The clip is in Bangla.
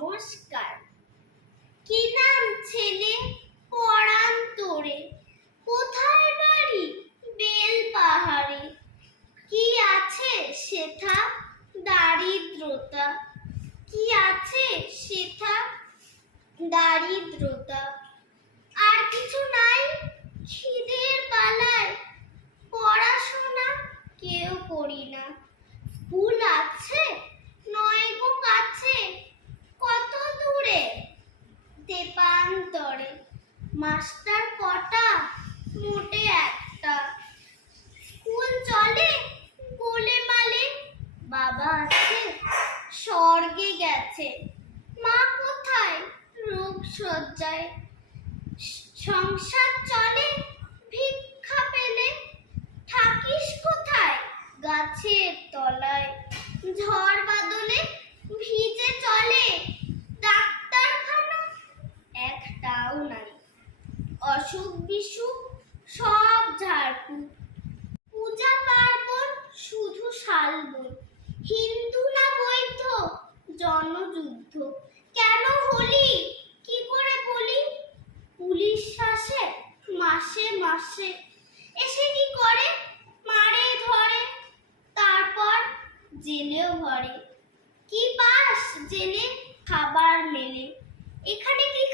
নমস্কার। কি নাম ছেলে? পড়ান তোরে। কোথায় বাড়ি? বেল পাহাড়ে। কি আছে সেথা? দারিদ্রতা। কি আছে সেথা? দারিদ্রতা। মাস্টার কটা? মোটে একটা। স্কুল চলে? গোলে মালে? বাবা আছে। স্বর্গে গেছে। মা কোথায়? রোগ সজ্জায় সংসার চলে? ভিক্ষা পেলে? থাকিস কোথায়? গাছের তলায়। ঝড় বাদলে ভিজে চলে। ডাক্তারখানা? একটাও নাই। অসুখ বিসুখ সব ঝাড়ফুঁক। পূজা পার্বণ শুধু শালবন হিন্দু না বৈধ? জনযুদ্ধ। কেন হলি? কি করে বলি? পুলিশ শাসে মাসে মাসে। এসে কি করে? মারে ধরে। তারপর জেলেও ভরে। কি পাস জেলে? খাবার মেলে। এখানে কি